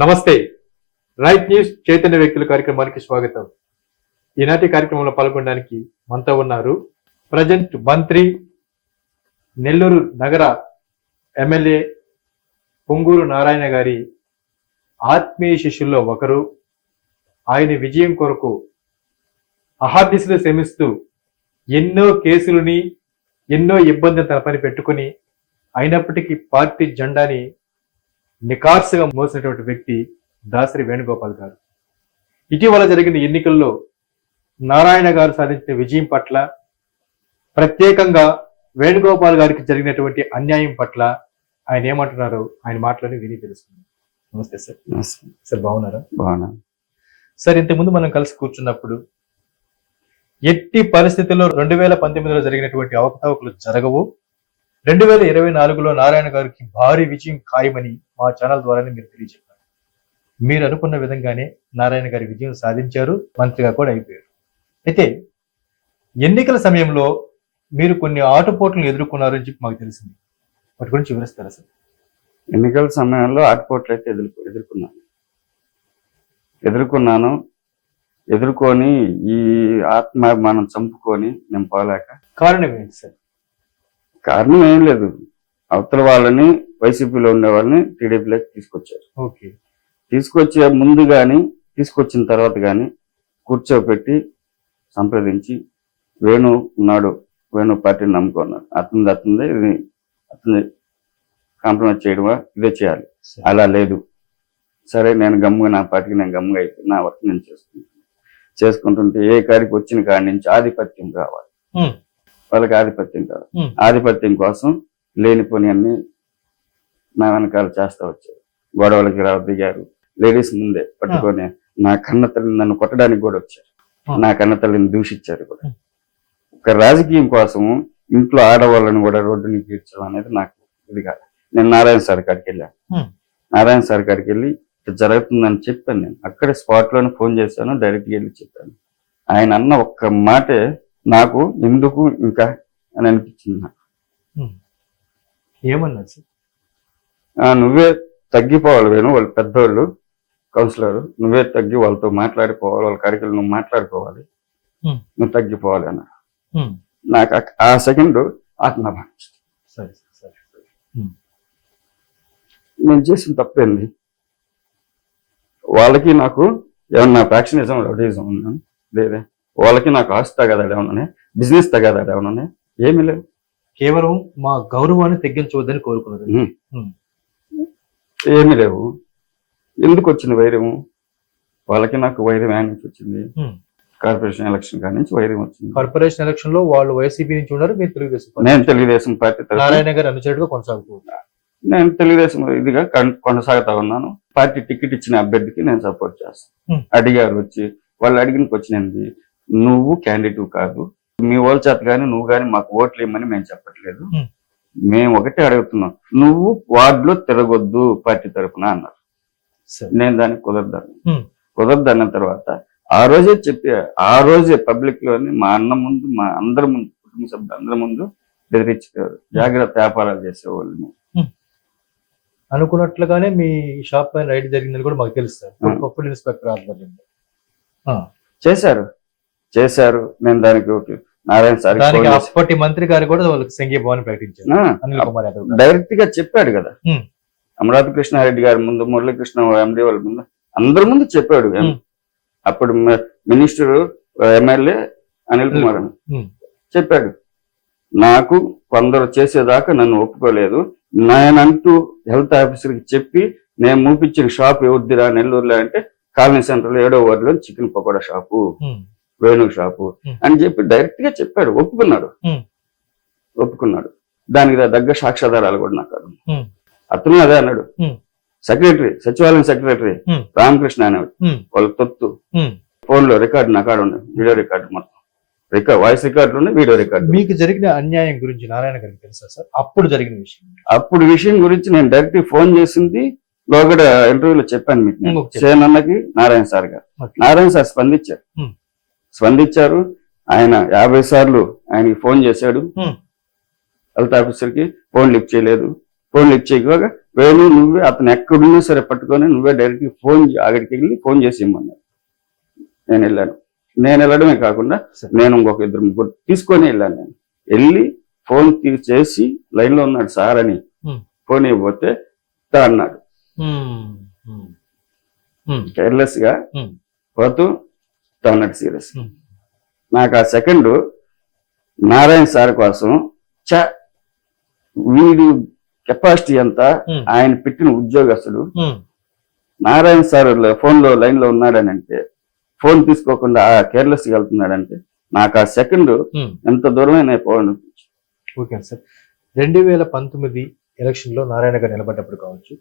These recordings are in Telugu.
నమస్తే. రైట్ న్యూస్ చైతన్య వ్యక్తుల కార్యక్రమానికి స్వాగతం. ఈనాటి కార్యక్రమంలో పాల్గొనడానికి మనతో ఉన్నారు ప్రజెంట్ మంత్రి, నెల్లూరు నగర ఎమ్మెల్యే పొంగూరు నారాయణ గారి ఆత్మీయ శిష్యుల్లో ఒకరు. ఆయన విజయం కొరకు అహర్నిశలు శ్రమిస్తూ ఎన్నో కేసులని, ఎన్నో ఇబ్బందులు తన పని పెట్టుకుని అయినప్పటికీ పార్టీ జెండాని నికార్సుగా మోసినటువంటి వ్యక్తి దాసరి వేణుగోపాల్ గారు. ఇటీవల జరిగిన ఎన్నికల్లో నారాయణ గారు సాధించిన విజయం పట్ల, ప్రత్యేకంగా వేణుగోపాల్ గారికి జరిగినటువంటి అన్యాయం పట్ల ఆయన ఏమంటున్నారు, ఆయన మాటలని విని తెలుసుకుందాం. నమస్తే సార్. సార్ బాగున్నారా? బాగున్నా సార్. ఇంతకుముందు మనం కలిసి కూర్చున్నప్పుడు ఎట్టి పరిస్థితుల్లో 2019లో జరిగినటువంటి అవకతవకలు జరగవు, 2024లో నారాయణ గారికి భారీ విజయం ఖాయమని మా ఛానల్ ద్వారానే మీరు తెలియజెప్పారు. మీరు అనుకున్న విధంగానే నారాయణ గారి విజయం సాధించారు, మంత్రిగా కూడా అయిపోయారు. అయితే ఎన్నికల సమయంలో మీరు కొన్ని ఆటుపోట్లను ఎదుర్కొన్నారని చెప్పి మాకు తెలిసింది. వాటి గురించి వివరిస్తారా సార్? ఎన్నికల సమయంలో ఆటుపోట్లు అయితే ఎదుర్కొని ఈ ఆత్మాభిమానం చంపుకొని నేను పోలేక. కారణం ఏంటి సార్? కారణం ఏం లేదు, అవతల వాళ్ళని, వైసీపీలో ఉండే వాళ్ళని టీడీపీలోకి తీసుకొచ్చారు. ఓకే. తీసుకొచ్చే ముందు కానీ తీసుకొచ్చిన తర్వాత కానీ కూర్చోపెట్టి సంప్రదించి, వేణు ఉన్నాడు, వేణు పార్టీని నమ్ముకున్నాడు, అతని కాంప్రమైజ్ చేయడమా, ఇదే చేయాలి. అలా లేదు. సరే, నేను గమ్ముగా నా పార్టీకి నేను గమ్ముగా అయిపోయి నా వర్క్ నేను చేసుకుంటుంటే ఏ కాడికి వచ్చిన కాడి నుంచి ఆధిపత్యం కావాలి, వాళ్ళకి ఆధిపత్యం కావాలి. ఆధిపత్యం కోసం లేనిపోని అన్ని నా వెనకాల చేస్తా వచ్చారు. గొడవలకి దిగారు. లేడీస్ ముందే పట్టుకొని నా కన్న తల్లిని నన్ను కొట్టడానికి కూడా వచ్చారు. నా కన్న తల్లిని దూషించారు కూడా. ఒక రాజకీయం కోసం ఇంట్లో ఆడవాళ్ళని కూడా రోడ్డుని తీర్చడం అనేది నాకు ఇది కాదు. నేను నారాయణ సార్ కాడికి వెళ్ళాను. నారాయణ సార్ కాడికి వెళ్ళి జరుగుతుందని చెప్పాను. నేను అక్కడే స్పాట్ లోనే ఫోన్ చేశాను, డైరెక్ట్గా వెళ్ళి చెప్పాను. ఆయన అన్న ఒక్క మాటే నాకు ఎందుకు ఇంకా అని అనిపించింది. నాకు ఏమన్నారు సార్? నువ్వే తగ్గిపోవాలి వేణు, వాళ్ళు పెద్దోళ్ళు కౌన్సిలర్, నువ్వే తగ్గి వాళ్ళతో మాట్లాడిపోవాలి, వాళ్ళ కాడికి నువ్వు మాట్లాడుకోవాలి, నువ్వు తగ్గిపోవాలి అన్నారు. నాకు ఆ సెకండ్ ఆత్మభావం. నేను చేసిన తప్పేంది? వాళ్ళకి నాకు ఏమన్నా ఫ్యాక్షనిజం, రౌడీజం ఉన్నా లేదే? వాళ్ళకి నాకు ఆస్తి తగదాడు ఏమన్నా, బిజినెస్ తగదాడు ఏమన్నా? ఏమీ లేవు. కేవలం మా గౌరవాన్ని తగ్గించవద్దని కోరుకున్నారు. ఏమీ లేవు. ఎందుకు వచ్చింది వైరము? వాళ్ళకి నాకు వైరం ఏం నుంచి వచ్చింది? కార్పొరేషన్ ఎలక్షన్ కాడి నుంచి వైరం వచ్చింది. కార్పొరేషన్ ఎలక్షన్ లో వాళ్ళు వైసీపీ నుంచి ఉన్నారు, మీరు తెలుగుదేశం. నేను తెలుగుదేశం పార్టీ నారాయణ గారు అనుచరుడుగా కొనసాగుతున్నారు. నేను తెలుగుదేశం ఇదిగా కొనసాగుతా ఉన్నాను. పార్టీ టికెట్ ఇచ్చిన అభ్యర్థికి నేను సపోర్ట్ చేస్తాను. అడిగారు వచ్చి, వాళ్ళు అడిగిన క్వశ్చన్ ఏంటి, నువ్వు క్యాండిడేట్ కాదు, మీ వాళ్ళ చేత కానీ నువ్వు కానీ మాకు ఓట్లు ఇవ్వమని మేము చెప్పట్లేదు, మేము ఒకటే అడుగుతున్నాం, నువ్వు వార్డులో తిరగొద్దు పార్టీ తరఫున అన్నారు. నేను దానికి కుదరదు అన్న తర్వాత ఆ రోజే పబ్లిక్ లోని మా అన్న ముందు, మా అందరి ముందు, కుటుంబ సభ్యులు అందరి ముందు బెదిరించారు. జాగ్రత్త, వ్యాపారాలు చేసేవాళ్ళు అనుకున్నట్లుగానే మీ షాప్ పైన రైడ్ జరిగిందని కూడా మాకు తెలుస్తారు. ఫుడ్ ఇన్స్పెక్టర్ ఆధ్వర్యంలో చేశారు. నేను దానికి నారాయణ సార్, అప్పటి మంత్రి గారు కూడా వాళ్ళకి సంఘీభావాన్ని ప్రకటించారు. అనిల్ కుమార్ యాదవ్ డైరెక్ట్ గా చెప్పాడు కదా. అమరావతి కృష్ణారెడ్డి గారి ముందు, మురళీకృష్ణ ఎండి వాళ్ళ ముందు, అందరి ముందు చెప్పాడు. అప్పుడు మినిస్టర్, ఎమ్మెల్యే అనిల్ కుమార్ చెప్పాడు, నాకు కొందరు చేసేదాకా నన్ను ఒప్పుకోలేదు, నేనంటూ హెల్త్ ఆఫీసర్కి చెప్పి నేను మూపించిన షాప్ ఎవరిదిరా నెల్లూరులో అంటే కాలనీ సెంటర్ 7వ వార్డులో chicken pakoda shop, Venu shop అని చెప్పి డైరెక్ట్ గా చెప్పాడు. ఒప్పుకున్నాడు. దానికి దగ్గర సాక్ష్యాధారాలు కూడా నాకు అతను అదే అన్నాడు. సెక్రటరీ, సచివాలయం సెక్రటరీ రామకృష్ణ అనేవాడు, వాళ్ళ తొత్తు ఫోన్ లో రికార్డు నా కాడ ఉన్నాయి, వీడియో రికార్డు, మొత్తం వాయిస్ రికార్డులు ఉన్నాయి, వీడియో రికార్డు. మీకు జరిగిన అన్యాయం గురించి నారాయణ గారికి తెలుసా సార్? అప్పుడు విషయం గురించి నేను డైరెక్ట్ ఫోన్ చేసింది లోగడ ఇంటర్వ్యూలో చెప్పాను మీకు. సేనన్నకి నారాయణ సార్ గారు, నారాయణ సార్ స్పందించారు. ఆయన 50 సార్లు ఆయనకి ఫోన్ చేశాడు. హెల్త్ ఆఫీసర్ కి ఫోన్ లిఫ్ట్ చేయలేదు. ఫోన్ లిఫ్ట్ చేయగా వేణు నువ్వే అతను ఎక్కడున్నా సరే పట్టుకొని నువ్వే డైరెక్ట్ అక్కడికి వెళ్ళి ఫోన్ చేసి ఇమ్మన్నారు. నేను వెళ్ళాను. నేను వెళ్ళడమే కాకుండా నేను ఇంకొక 2-3 తీసుకొని వెళ్ళాను. నేను వెళ్ళి ఫోన్ చేసి లైన్ లో ఉన్నాడు సార్ అని ఫోన్ ఇవ్వబోతే తా అన్నాడు. కేర్లెస్ గా పోతూ తా అన్నాడు సీరియస్. నాకు ఆ సెకండ్ నారాయణ సార్ కోసం వీడు కెపాసిటీ అంతా ఆయన పెట్టిన ఉద్యోగస్తుడు నారాయణ సార్ ఫోన్ లో లైన్ లో ఉన్నాడని అంటే ఫోన్ తీసుకోకుండా కేర్లెస్ గా వెళ్తున్నాడంటే నాకు ఆ సెకండ్ ఎంత దూరమైన పోను. ఓకే సార్, 2019 ఎలక్షన్ లో నారాయణ గారు నిలబడ్డప్పుడు కావచ్చు,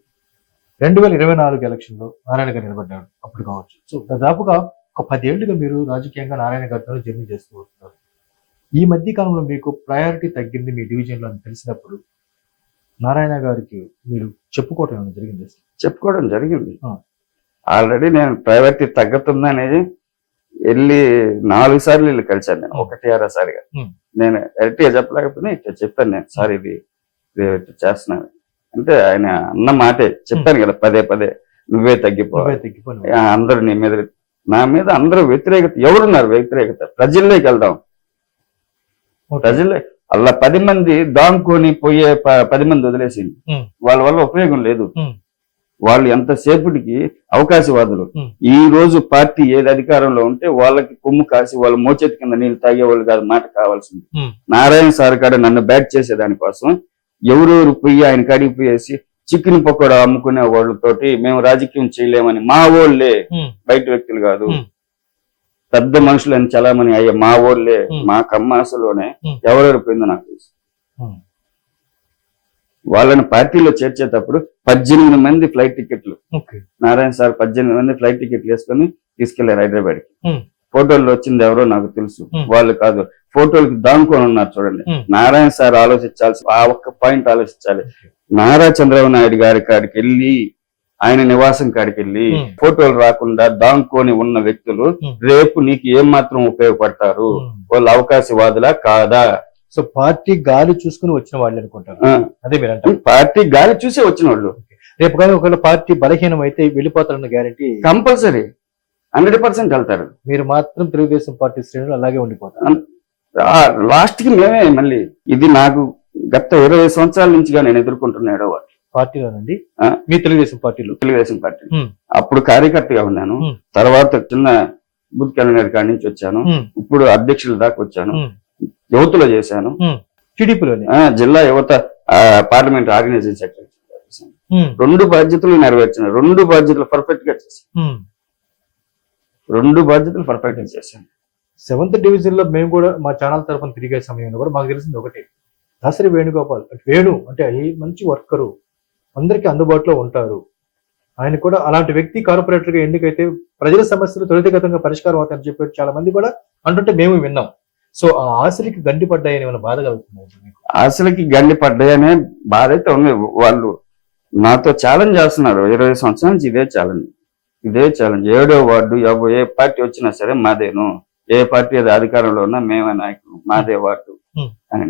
2024 ఎలక్షన్ లో నారాయణ గారు నిలబడ్డాడు అప్పుడు కావచ్చు. సో దాదాపుగా ఒక 10 ఏళ్లుగా మీరు రాజకీయంగా నారాయణ గారితో జర్నీ చేస్తూ వస్తున్నారు. ఈ మధ్య కాలంలో మీకు ప్రయారిటీ తగ్గింది మీ డివిజన్ లో అని తెలిసినప్పుడు నారాయణ గారికి మీరు చెప్పుకోవటం ఏమైనా జరిగింది? చెప్పుకోవడం జరిగింది. ఆల్రెడీ నేను ప్రయారిటీ తగ్గుతుందనేది వెళ్ళి 4 సార్లు వెళ్ళి కలిశాను. నేను 1 సారిగా నేను ఎట్టిగా చెప్పలేకపోయినా ఇట్లా చెప్పాను. నేను సార్ ఇది చేస్తున్నాను అంటే ఆయన అన్న మాటే చెప్పాను కదా, పదే నువ్వే తగ్గిపోవాలి, అందరు నా మీద అందరూ వ్యతిరేకత. ఎవరున్నారు వ్యతిరేకత? ప్రజల్లోకి వెళ్దాం. ప్రజల్లో అలా 10 మంది దాంకొని పోయే 10 మంది వదిలేసింది. వాళ్ళ వల్ల ఉపయోగం లేదు. వాళ్ళు ఎంతసేపటికి అవకాశవాదులు. ఈ రోజు పార్టీ ఏది అధికారంలో ఉంటే వాళ్ళకి కొమ్ము కాసి వాళ్ళ మోచేతి కింద నీళ్ళు తాగేవాళ్ళు కాదు, మాట కావాల్సింది. నారాయణ సార్ కాడ నన్ను బ్యాట్ చేసేదానికోసం ఎవరెవరు పోయి ఆయన కాడికి పోయేసి చికెన్ పకోడా అమ్ముకునే వాళ్ళతోటి మేము రాజకీయం చేయలేమని మా వాళ్ళే, బయట వ్యక్తులు కాదు, పెద్ద మనుషులని చలామణి అయ్యే మా వాళ్ళే మా కమ్మాసలోనే ఎవరెవరు పోయిందో నాకు తెలుసు. వాళ్ళని పార్టీలో చేర్చేటప్పుడు 18 మంది ఫ్లైట్ టికెట్లు నారాయణ సార్ 18 మంది ఫ్లైట్ టికెట్లు వేసుకొని తీసుకెళ్లారు హైదరాబాద్ కి. ఫోటోల్లో వచ్చింది ఎవరో నాకు తెలుసు, వాళ్ళు కాదు. ఫోటోలకి దానుకొని ఉన్నారు చూడండి. నారాయణ సార్ ఆలోచించాల్సి ఆ ఒక్క పాయింట్ ఆలోచించాలి. నారా చంద్రబాబు నాయుడు గారి కాడికి వెళ్ళి ఆయన నివాసం కాడికి వెళ్ళి ఫోటోలు రాకుండా దాంకొని ఉన్న వ్యక్తులు రేపు నీకు ఏం మాత్రం ఉపయోగపడతారు? వాళ్ళు అవకాశవాదులా కాదా? సో పార్టీ గాలి చూసుకుని వచ్చిన వాళ్ళు అనుకుంటారు. అదే మీరు అంటే పార్టీ గాలి చూసే వచ్చిన వాళ్ళు. రేపు కానీ ఒకవేళ పార్టీ బలహీనం అయితే వెళ్ళిపోతారన్న గ్యారంటీ కంపల్సరీ 100% వెళ్తారు. మీరు మాత్రం తెలుగుదేశం పార్టీ శ్రేణులు అలాగే ఉండిపోతారు. లాస్ట్ కి మేమే మళ్ళీ ఇది నాకు గత 20 సంవత్సరాల నుంచిగా నేను ఎదుర్కొంటున్నాడు పార్టీలోనండి. మీ తెలుగుదేశం పార్టీ అప్పుడు కార్యకర్తగా ఉన్నాను. తర్వాత చిన్న బూత్ కన్వీనర్ కాడి నుంచి వచ్చాను. ఇప్పుడు అధ్యక్షుల దాకా వచ్చాను. యువతలో చేశాను. టీడీపీలోనే జిల్లా యువత పార్లమెంట్ ఆర్గనైజింగ్ సెక్రటరీ. 2 బాధ్యతలు నెరవేర్చాను. 2 బాధ్యతలు పర్ఫెక్ట్ గా చేశాను. 2 బాధ్యతలు పర్ఫెక్ట్ గా చేశాను. 7th డివిజన్ లో మేము కూడా మా ఛానల్ తరఫున తిరిగే సమయంలో కూడా మాకు తెలిసింది ఒకటే, దాసరి వేణుగోపాల్ అంటే మంచి వర్కరు, అందరికీ అందుబాటులో ఉంటారు. ఆయన కూడా అలాంటి వ్యక్తి కార్పొరేటర్ గా ఎన్నికైతే ప్రజల సమస్యలు త్వరితగతంగా పరిష్కారం అవుతాయని చెప్పి చాలా మంది కూడా అంటుంటే మేము విన్నాం. సో ఆ ఆశలకి గండి పడ్డాయని ఏమైనా బాధ కలుగుతుంది? ఆశలకి గండి పడ్డాయనే బాధ అయితే ఉంది. వాళ్ళు నాతో ఛాలెంజ్ చేస్తున్నారు. 20 సంవత్సరాల నుంచి ఇదే ఛాలెంజ్. 7వ వార్డు ఏ పార్టీ వచ్చినా సరే మాదేను, ఏ పార్టీ అది అధికారంలో ఉన్నా మేమే నాయకులు, మాదే వార్డు అని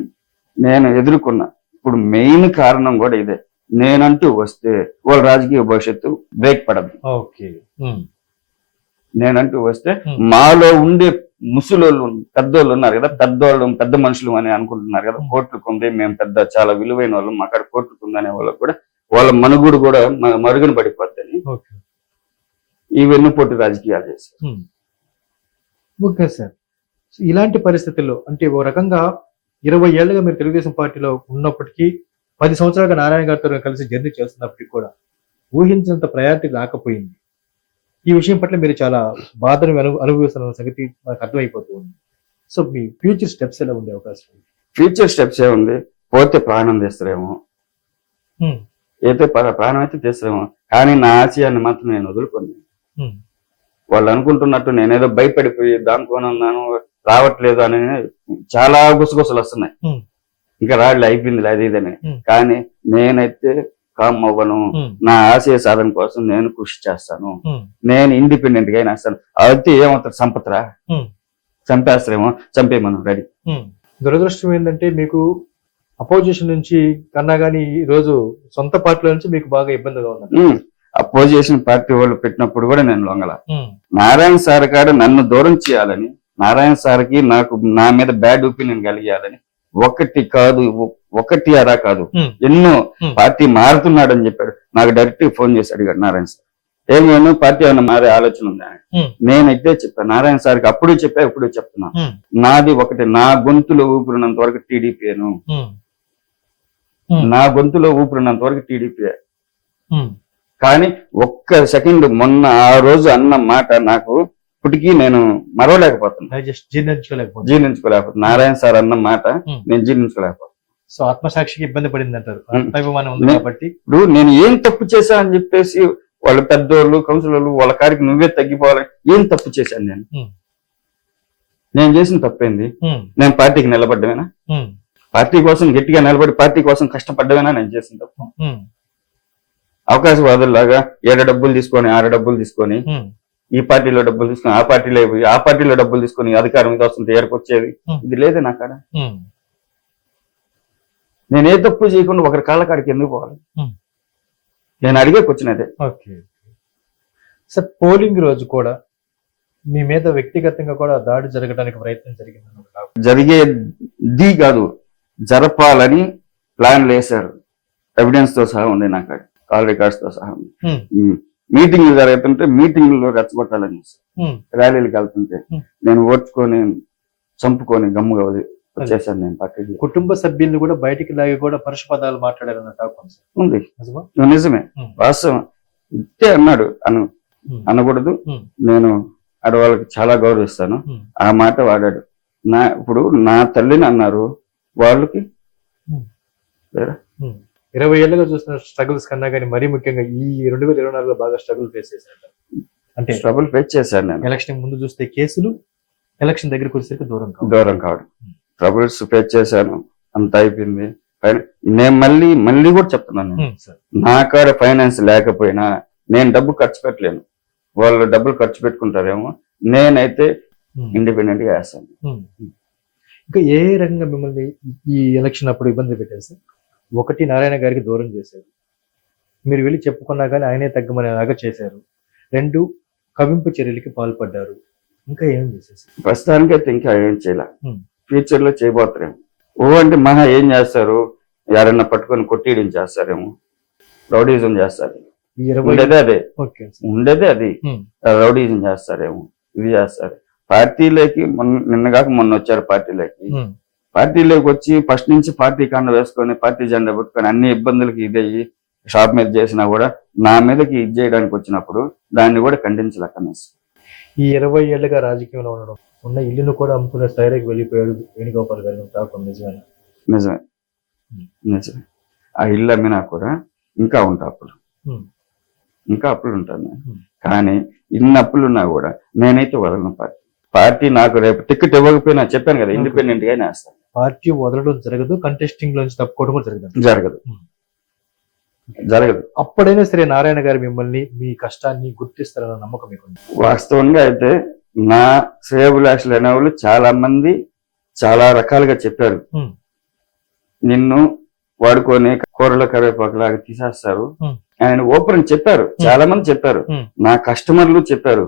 నేను ఎదుర్కొన్నా. ఇప్పుడు మెయిన్ కారణం కూడా ఇదే. నేనంటూ వస్తే వాళ్ళ రాజకీయ భవిష్యత్తు బ్రేక్ పడదు. నేనంటూ వస్తే మాలో ఉండే ముసలోళ్ళు పెద్దోళ్ళు ఉన్నారు కదా, పెద్ద మనుషులు అని అనుకుంటున్నారు కదా, కోట్లకు ఉంది మేము పెద్ద చాలా విలువైన వాళ్ళు, మా కాడ కోట్లకు ఉందనే వాళ్ళకు కూడా వాళ్ళ మనుగుడు కూడా మరుగున పడిపోద్దని ఈ వెన్నుపోటు రాజకీయాలు చేస్తారు. ఓకే సార్, ఇలాంటి పరిస్థితుల్లో అంటే ఓ రకంగా 20 ఏళ్లుగా మీరు తెలుగుదేశం పార్టీలో ఉన్నప్పటికీ 10 సంవత్సరాలుగా నారాయణ గారితో కలిసి జర్నీ చేస్తున్నప్పటికీ కూడా ఊహించినంత ప్రయారిటీ రాకపోయింది. ఈ విషయం పట్ల మీరు చాలా బాధను అనుభవిస్తున్న సంగతి నాకు అర్థమైపోతూ ఉంది. సో మీ ఫ్యూచర్ స్టెప్స్ ఎలా ఉండే అవకాశం? ఫ్యూచర్ స్టెప్స్ ఏముంది, పోతే ప్రాణం తెస్తారేమో, అయితే ప్రాణం అయితే తెస్తారేమో, కానీ నా ఆశయాన్ని మాత్రం నేను వదులుకున్నాను. వాళ్ళు అనుకుంటున్నట్టు నేనేదో భయపడిపోయి దానికోని ఉన్నాను రావట్లేదు అని చాలా గుసగుసలు వస్తున్నాయి. ఇంకా రాళ్ళు అయిపోయింది అది ఇదని. కానీ నేనైతే కామ్ అవ్వను. నా ఆశయ సాధన కోసం నేను కృషి చేస్తాను. నేను ఇండిపెండెంట్ గా వేస్తాను. అయితే ఏమవుతారు, సంపత్రా చంపేస్తారేమో, చంపేమను రెడీ. దురదృష్టం ఏంటంటే మీకు అపోజిషన్ నుంచి కన్నా గానీ ఈ రోజు సొంత పార్టీల నుంచి మీకు బాగా ఇబ్బందిగా ఉంది. అపోజిషన్ పార్టీ వాళ్ళు పెట్టినప్పుడు కూడా నేను లొంగల. నారాయణ సార్ కాడ నన్ను దూరం చేయాలని, నారాయణ సార్కి నాకు నా మీద బ్యాడ్ ఒపీనియన్ కలిగేయాలని ఒకటి కాదు, ఒకటి అరా కాదు, ఎన్నో పార్టీ మారుతున్నాడని చెప్పాడు. నాకు డైరెక్ట్ ఫోన్ చేసి అడిగాడు నారాయణ సార్, ఏమేమో పార్టీ ఏమన్నా మారే ఆలోచన ఉందా? నేనైతే చెప్పాను నారాయణ సార్కి, అప్పుడు చెప్పా ఇప్పుడు చెప్తున్నా, నాది ఒకటి, నా గొంతులో ఊపిరినంత వరకు టీడీపీను, నా గొంతులో ఊపిరినంత వరకు టీడీపీ. కానీ ఒక్క సెకండ్ మొన్న ఆ రోజు అన్న మాట నాకు ఇప్పటికీ నేను మరవలేకపోతున్నా, జీర్ణించుకోలేకపోతున్నా. నారాయణ సార్ అన్న మాట నేను జీర్ణించుకోలేకపోతున్నా. సో ఆత్మసాక్షికి ఇబ్బంది పడింది అంటారు ఆత్మాభిమానం ఉంది కాబట్టి. ఇప్పుడు నేను ఏం తప్పు చేశా అని చెప్పేసి వాళ్ళ పెద్దోళ్ళు కౌన్సిలర్లు వాళ్ళ కాడికి నువ్వే తగ్గిపోవాలని, ఏం తప్పు చేశాను నేను చేసిన తప్పేంది? నేను పార్టీకి నిలబడ్డమేనా? పార్టీ కోసం గట్టిగా నిలబడి పార్టీ కోసం కష్టపడ్డమేనా నేను చేసిన తప్పు? అవకాశవాదుల్లాగా 7 డబ్బులు తీసుకొని 6 డబ్బులు తీసుకొని ఈ పార్టీలో డబ్బులు తీసుకొని ఆ పార్టీలో పోయి ఆ పార్టీలో డబ్బులు తీసుకొని అధికారం మీద వస్తుంటే ఏర్పొచ్చేది ఇది లేదే నా కాడ. నేను ఏ తప్పు చేయకుండా ఒకరి కాళ్ళ కాడికి ఎందుకు పోవాలి? నేను అడిగే క్వశ్చన్ అదే. ఓకే సార్, పోలింగ్ రోజు కూడా మీ మీద వ్యక్తిగతంగా కూడా దాడి జరగడానికి ప్రయత్నం జరిగింది. జరిగేది కాదు, జరపాలని ప్లాన్లు వేశారు. ఎవిడెన్స్ తో సహా ఉంది నా కాడ, కాల్ రికార్డ్స్ తో సహా ఉంది. మీటింగ్లు జరుగుతుంటే మీటింగ్లో రెచ్చగొట్టాలని ర్యాలీలకు వెళ్తుంటే నేను ఓడ్చుకొని చంపుకొని గమ్ముగా వచ్చేసాను నేను పార్టీకి. కుటుంబ సభ్యుల్ని కూడా బయటికి లాగి కూడా పరుష పదాలు మాట్లాడారన్న టాక్ ఉంది. నిజమే, వాస్తవం. ఇంతే అన్నాడు, అనకూడదు, నేను ఆడవాళ్ళకి చాలా గౌరవిస్తాను, ఆ మాట వాడాడు. ఇప్పుడు నా తల్లిని అన్నారు, వాళ్ళకి 20 ఏళ్ళుగా చూసిన స్ట్రగుల్స్ కన్నా కానీ మరీ ముఖ్యంగా ఈ 2024లో బాగా స్ట్రగుల్ ఫేస్ చేశారు. అంటే స్ట్రగుల్ ఫేస్ చేశాను నేను. ఎలక్షన్ ముందు చూస్తే కేసులు, ఎలక్షన్ దగ్గరికి వచ్చేసరికి దూరం కావడం, ట్రబుల్స్ ఫేస్ చేశాను. అంత అయిపోయింది. నేను మళ్ళీ కూడా చెప్తున్నాను, నా కాడ ఫైనాన్స్ లేకపోయినా నేను డబ్బు ఖర్చు పెట్టలేను, వాళ్ళు డబ్బులు ఖర్చు పెట్టుకుంటారేమో, నేనైతే ఇండిపెండెంట్ గా వేస్తాను. ఇంకా ఏ రకంగా మిమ్మల్ని ఈ ఎలక్షన్ అప్పుడు ఇబ్బంది పెట్టేసి, ఒకటి నారాయణ గారికి దూరం చేశారు, మీరు వెళ్ళి చెప్పుకున్నా కానీ ఆయనే తగ్గమనేలాగా చేశారు. 2 కవింపు చర్యలకి పాల్పడ్డారు. ఇంకా ఏం చేసేసి ప్రస్తుతానికైతే ఇంకా ఏం చేయాల, ఫ్యూచర్ లో చేయబోతారేమో. అంటే మహా ఏం చేస్తారు, ఎవరన్నా పట్టుకొని కొట్టియడం చేస్తారేమో, రౌడీజం చేస్తారు. ఉండేదే అది రౌడీజం చేస్తారేమో, ఇది చేస్తారు. పార్టీలోకి నిన్నగాక మొన్న వచ్చారు పార్టీలోకి వచ్చి ఫస్ట్ నుంచి పార్టీ కండ వేసుకొని పార్టీ జెండా పెట్టుకొని అన్ని ఇబ్బందులకి ఇదయ్యి షాప్ మీద చేసినా కూడా నా మీదకి ఇది చేయడానికి వచ్చినప్పుడు దాన్ని కూడా ఖండించలేకనేసి. ఈ 20 ఏళ్ళుగా రాజకీయంలో ఉండడం, ఉన్న ఇల్లును కూడా అమ్ముకునే స్థాయికి వెళ్ళిపోయాడు వేణుగోపాల్ గారు. నిజమే. ఆ ఇల్లు అమ్మినా కూడా ఇంకా ఉంటా అప్పులు, ఇంకా అప్పులు ఉంటాను. కానీ ఇన్ని అప్పులున్నా కూడా నేనైతే వదలను. పార్టీ నాకు రేపు టికెట్ ఇవ్వకపోయినా చెప్పాను కదా, ఇండిపెండెంట్ గా వేస్తాను. పార్టీ వదలడం జరగదు, కంటెస్టింగ్ లోంచి తప్పుకోవడం కూడా జరగదు. అప్పుడైనా సరే నారాయణ గారు మిమ్మల్ని, మీ కష్టాన్ని గుర్తిస్తారన్న నమ్మకం మీకు? వాస్తవంగా అయితే నా శ్రేయోభిలాషులు అనే వాళ్ళు చాలా మంది చాలా రకాలుగా చెప్పారు, నిన్ను వాడుకొని కూరల కరివేపాకులాగా తీసేస్తారు ఆయన ఓపెన్ చెప్పారు. చాలా మంది చెప్పారు, నా కస్టమర్లు చెప్పారు,